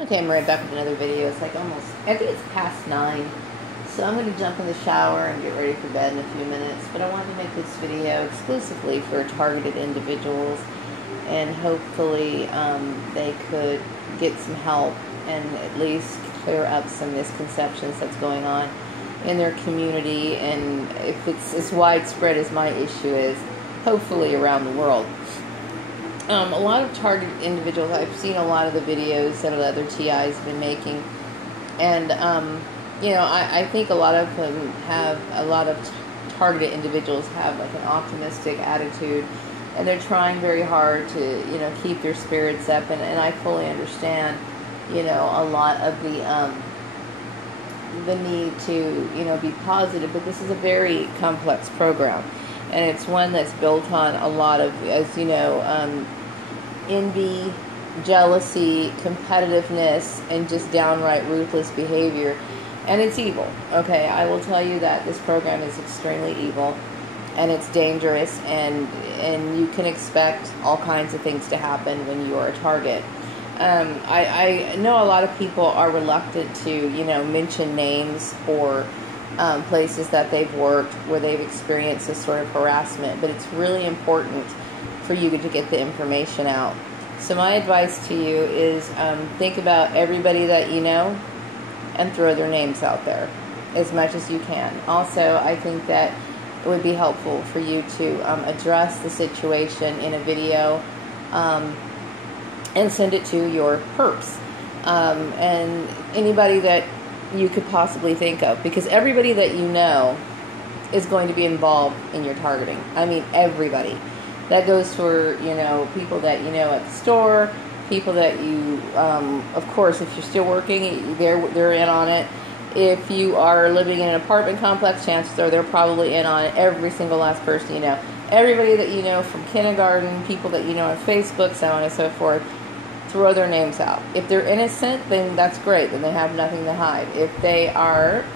Okay, I'm right back with another video. It's like almost, I think it's past 9. So I'm going to jump in the shower and get ready for bed in a few minutes. But I wanted to make this video exclusively for targeted individuals. And hopefully they could get some help and at least clear up some misconceptions that's going on in their community. And if it's as widespread as my issue is, hopefully around the world. A lot of targeted individuals, I've seen a lot of the videos that other TIs have been making, and I think a lot of them have, a lot of targeted individuals have like an optimistic attitude, and they're trying very hard to keep their spirits up, and I fully understand a lot of the need to be positive, but this is a very complex program, and it's one that's built on a lot of, as you know, envy, jealousy, competitiveness, and just downright ruthless behavior. And it's evil. Okay, I will tell you that this program is extremely evil, and it's dangerous, and you can expect all kinds of things to happen when you are a target. I know a lot of people are reluctant to mention names or places that they've worked where they've experienced this sort of harassment, but it's really important for you to get the information out. So my advice to you is think about everybody that you know and throw their names out there as much as you can. Also, I think that it would be helpful for you to address the situation in a video and send it to your perps and anybody that you could possibly think of, because everybody that you know is going to be involved in your targeting. I mean, everybody. That goes for, people that you know at the store, people that you, of course, if you're still working, they're in on it. If you are living in an apartment complex, chances are they're probably in on it. Every single last person you know. Everybody that you know from kindergarten, people that you know on Facebook, so on and so forth, throw their names out. If they're innocent, then that's great. Then they have nothing to hide. If they aren't,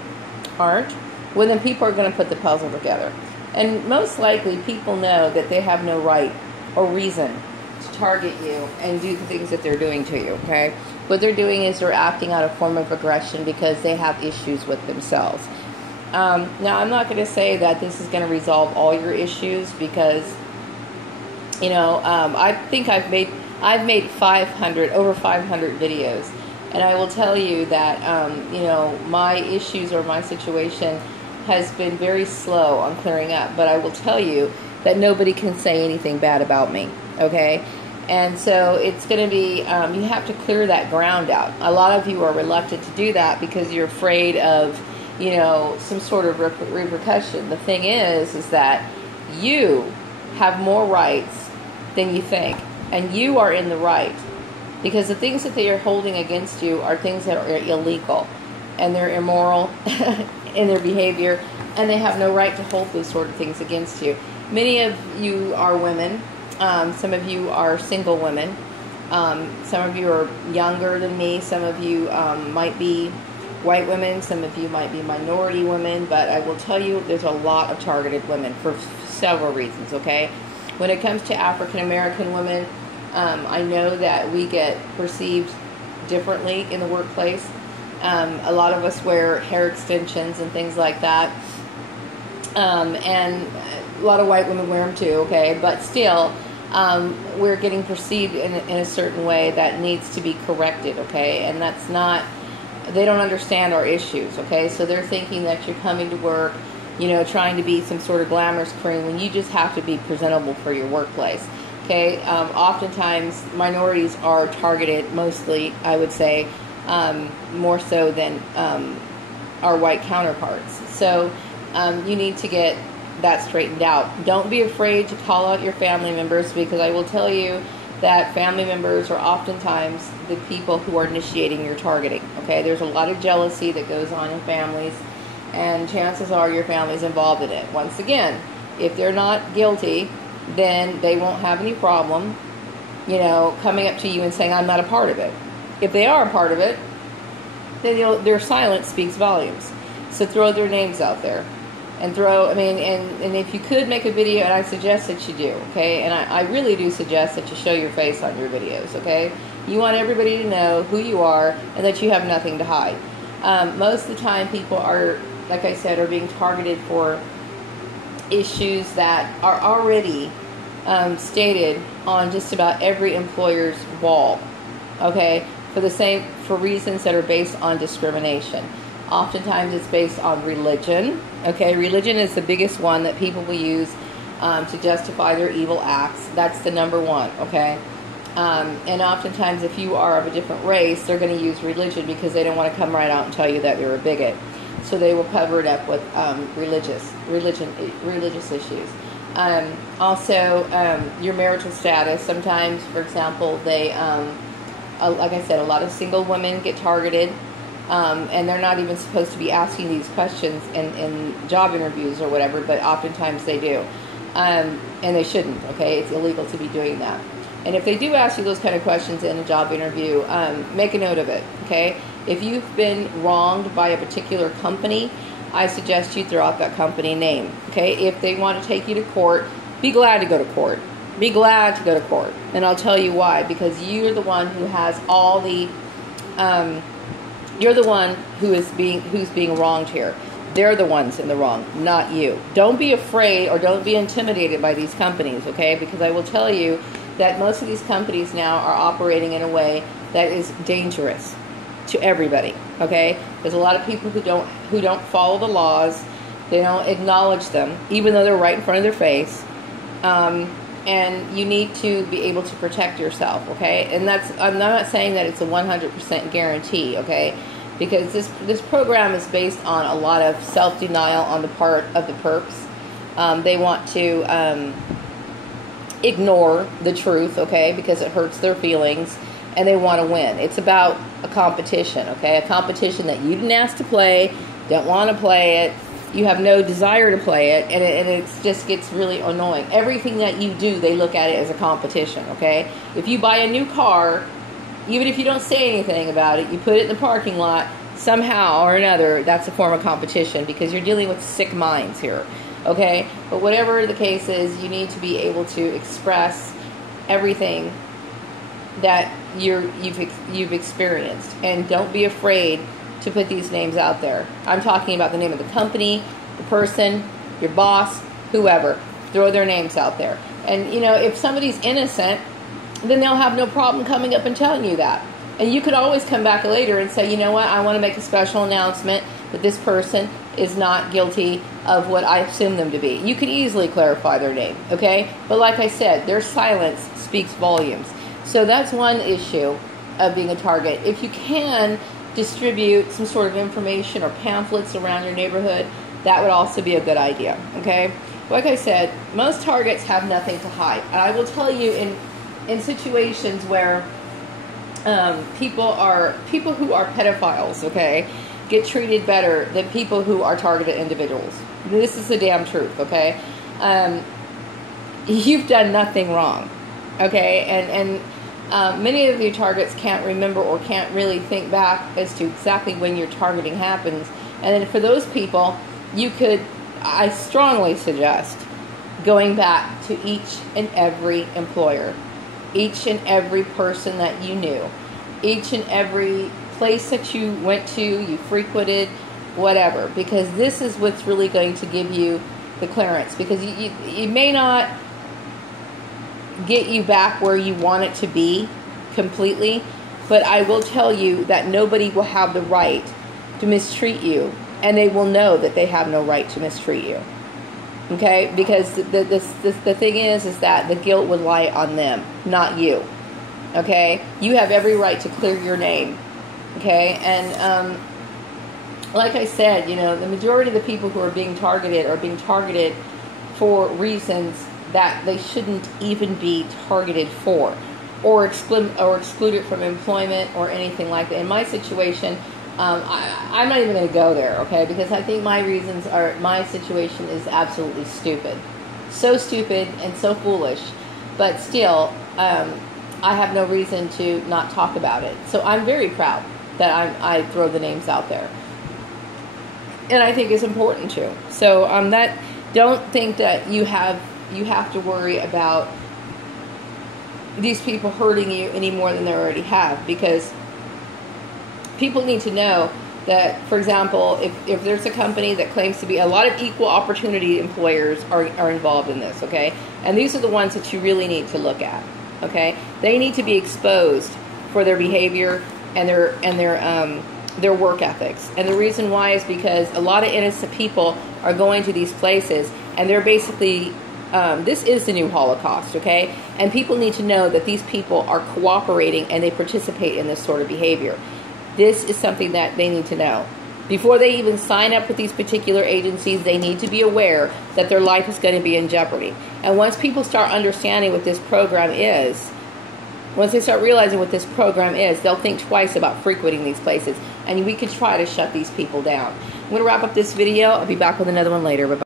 well, then people are going to put the puzzle together. And most likely, people know that they have no right or reason to target you and do the things that they're doing to you, okay? What they're doing is they're acting out a form of aggression because they have issues with themselves. Now, I'm not going to say that this is going to resolve all your issues because, I think I've made over 500 videos. And I will tell you that, my issues or my situation has been very slow on clearing up, but I will tell you that nobody can say anything bad about me, okay? And so it's going to be, you have to clear that ground out. A lot of you are reluctant to do that because you're afraid of, some sort of repercussion. The thing is that you have more rights than you think, and you are in the right, because the things that they are holding against you are things that are illegal, and they're immoral in their behavior, and they have no right to hold those sort of things against you. Many of you are women. Some of you are single women. Some of you are younger than me. Some of you might be white women. Some of you might be minority women. But I will tell you, there's a lot of targeted women for several reasons, okay? When it comes to African American women, I know that we get perceived differently in the workplace. A lot of us wear hair extensions and things like that. And a lot of white women wear them too, okay? But still, we're getting perceived in a certain way that needs to be corrected, okay? And that's not, they don't understand our issues, okay? So they're thinking that you're coming to work, trying to be some sort of glamorous queen when you just have to be presentable for your workplace, okay? Oftentimes, minorities are targeted mostly, I would say, more so than our white counterparts. So you need to get that straightened out. Don't be afraid to call out your family members, because I will tell you that family members are oftentimes the people who are initiating your targeting. Okay, there's a lot of jealousy that goes on in families, and chances are your family's involved in it. Once again, if they're not guilty, then they won't have any problem, coming up to you and saying, I'm not a part of it. If they are a part of it, then their silence speaks volumes. So throw their names out there. And and if you could make a video, and I suggest that you do, okay? And I really do suggest that you show your face on your videos, okay? You want everybody to know who you are and that you have nothing to hide. Most of the time, people are, like I said, are being targeted for issues that are already stated on just about every employer's wall. Okay, for reasons that are based on discrimination. Oftentimes, it's based on religion. Okay, religion is the biggest one that people will use to justify their evil acts. That's the number one. Okay. And oftentimes, if you are of a different race, they're going to use religion because they don't want to come right out and tell you that you're a bigot. So they will cover it up with religious issues. Also, your marital status. Sometimes, for example, they, like I said, a lot of single women get targeted, and they're not even supposed to be asking these questions in job interviews or whatever, but oftentimes they do, and they shouldn't. Okay, it's illegal to be doing that. And if they do ask you those kind of questions in a job interview, make a note of it, okay? If you've been wronged by a particular company, I suggest you throw out that company name, okay? If they want to take you to court, be glad to go to court. Be glad to go to court. And I'll tell you why. Because you're the one who has all the, you're the one who's being wronged here. They're the ones in the wrong, not you. Don't be afraid or don't be intimidated by these companies, okay? Because I will tell you that most of these companies now are operating in a way that is dangerous to everybody. Okay, there's a lot of people who don't follow the laws. They don't acknowledge them, even though they're right in front of their face. And you need to be able to protect yourself. Okay, and I'm not saying that it's a 100% guarantee. Okay, because this program is based on a lot of self-denial on the part of the perps. They want to ignore the truth, okay, because it hurts their feelings, and they want to win. It's about a competition, okay, a competition that you didn't ask to play, don't want to play it, you have no desire to play it, and it just gets really annoying. Everything that you do, they look at it as a competition, okay? If you buy a new car, even if you don't say anything about it, you put it in the parking lot, somehow or another, that's a form of competition because you're dealing with sick minds here. Okay, but whatever the case is, you need to be able to express everything that you've experienced, and don't be afraid to put these names out there. I'm talking about the name of the company, the person, your boss, whoever. Throw their names out there, and if somebody's innocent, then they'll have no problem coming up and telling you that. And you could always come back later and say, you know what, I want to make a special announcement that this person is not guilty of what I assume them to be. You could easily clarify their name, okay? But like I said, their silence speaks volumes. So that's one issue of being a target. If you can distribute some sort of information or pamphlets around your neighborhood, that would also be a good idea, okay? Like I said, most targets have nothing to hide. And I will tell you in situations where people who are pedophiles, okay, get treated better than people who are targeted individuals. This is the damn truth, okay? You've done nothing wrong, okay? And many of your targets can't remember or can't really think back as to exactly when your targeting happens. And then for those people, I strongly suggest going back to each and every employer, each and every person that you knew, each and every place that you went to, you frequented, whatever, because this is what's really going to give you the clearance, because it may not get you back where you want it to be completely, but I will tell you that nobody will have the right to mistreat you, and they will know that they have no right to mistreat you, okay, because the thing is that the guilt would lie on them, not you, okay? You have every right to clear your name. Okay, and like I said, the majority of the people who are being targeted for reasons that they shouldn't even be targeted for, or excluded from employment or anything like that. In my situation, I'm not even going to go there, okay, because I think my situation is absolutely stupid. So stupid and so foolish, but still, I have no reason to not talk about it. So I'm very proud that I throw the names out there, and I think it's important to. So don't think that you have to worry about these people hurting you any more than they already have, because people need to know that, for example, if there's a company that claims to be, a lot of equal opportunity employers are involved in this, okay? And these are the ones that you really need to look at, okay? They need to be exposed for their behavior and their work ethics. And the reason why is because a lot of innocent people are going to these places, and they're basically, this is the new Holocaust, okay? And people need to know that these people are cooperating and they participate in this sort of behavior. This is something that they need to know. Before they even sign up with these particular agencies, they need to be aware that their life is going to be in jeopardy. And once people start understanding what this program is, once they start realizing what this program is, they'll think twice about frequenting these places. And we could try to shut these people down. I'm going to wrap up this video. I'll be back with another one later. Bye-bye.